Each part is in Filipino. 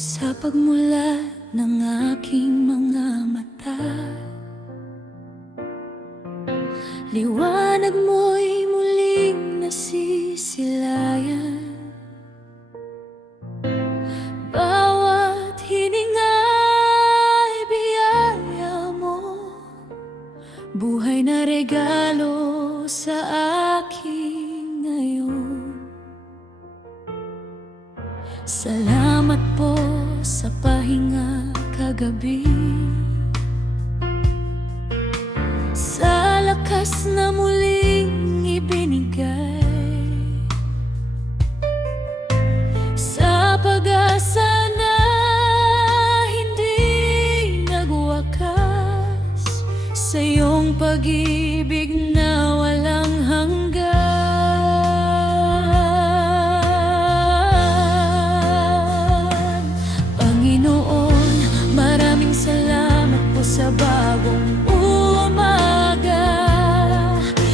Sa pagmula ng aking mga mata, liwanag mo'y muling nasisilayan. Bawat hininga'y biyaya mo, buhay na regalo sa akin ngayon. Salamat po sa pahinga kagabi, sa lakas na muling ibinigay, sa pag-asa na hindi nagwakas, sa iyong pag-ibig na walang hanggan. Sa bagong umaga,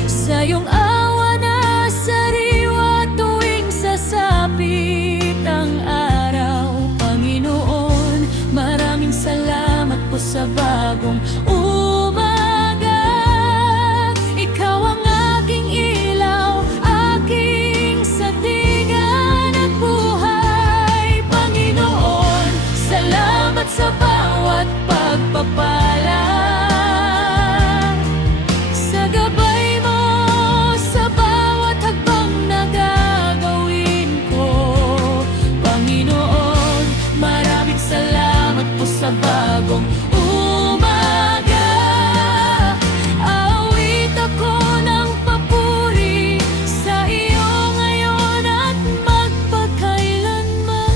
sa iyong awa na sariwa tuwing sasapit ang araw. Panginoon, maraming salamat po sa bagong umaga. Ikaw ang aking ilaw, aking sandigan at buhay. Panginoon, salamat sa bawat pagpapala, sa gabay mo sa bawat hakbang na gagawin ko. Panginoon, maraming salamat po sa bagong umaga. Awit ako ng papuri sa iyo ngayon at magpakailanman.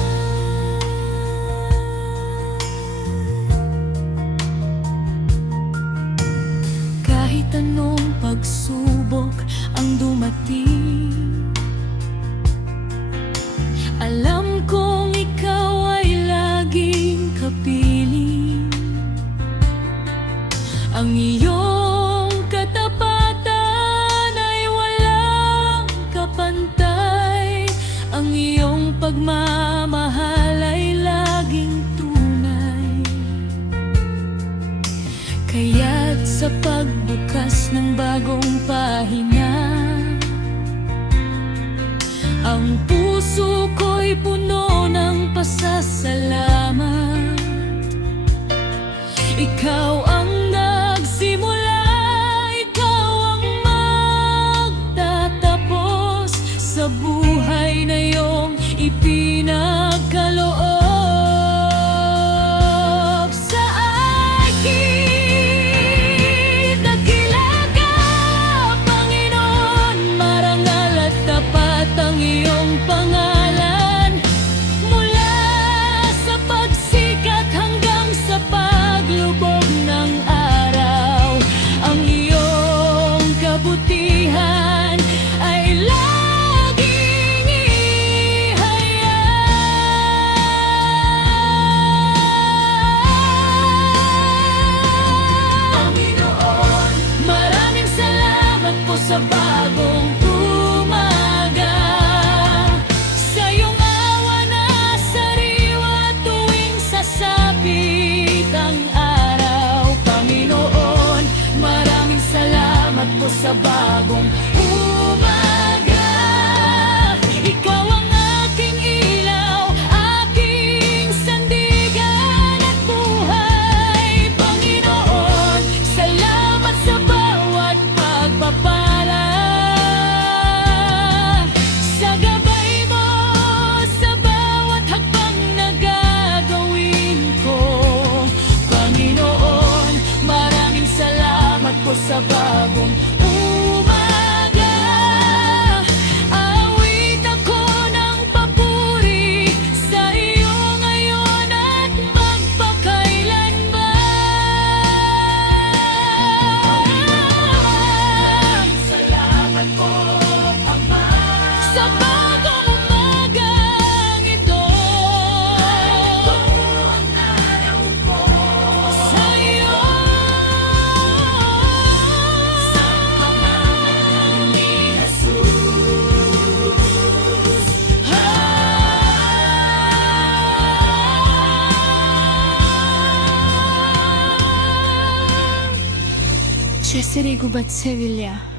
Kahit anong pagsubok ang dumating, alam kong ikaw ay laging kapiling. Ang iyong katapatan ay walang kapantay. Ang iyong pagmamahal ay laging tunay. Kaya't sa pagbukas ng bagong pahina, ang puso ko'y puno ng pasasalamat. Ikaw ang nagsimula, ikaw ang magtatapos sa buhay na iyong ipinagkaloob. Ang iyong pangalan, mula sa pagsikat hanggang sa paglubog ng araw. Ang iyong kabutihan ay laging ihayag. Panginoon, maraming salamat po sa bagong sa bagong umaga. Ikaw ang aking ilaw, aking sandigan at buhay. Panginoon, salamat sa bawat pagpapala, sa gabay mo sa bawat hakbang na gagawin ko. Panginoon, maraming salamat po sa bagong umaga. Cesare Gubat Sevilla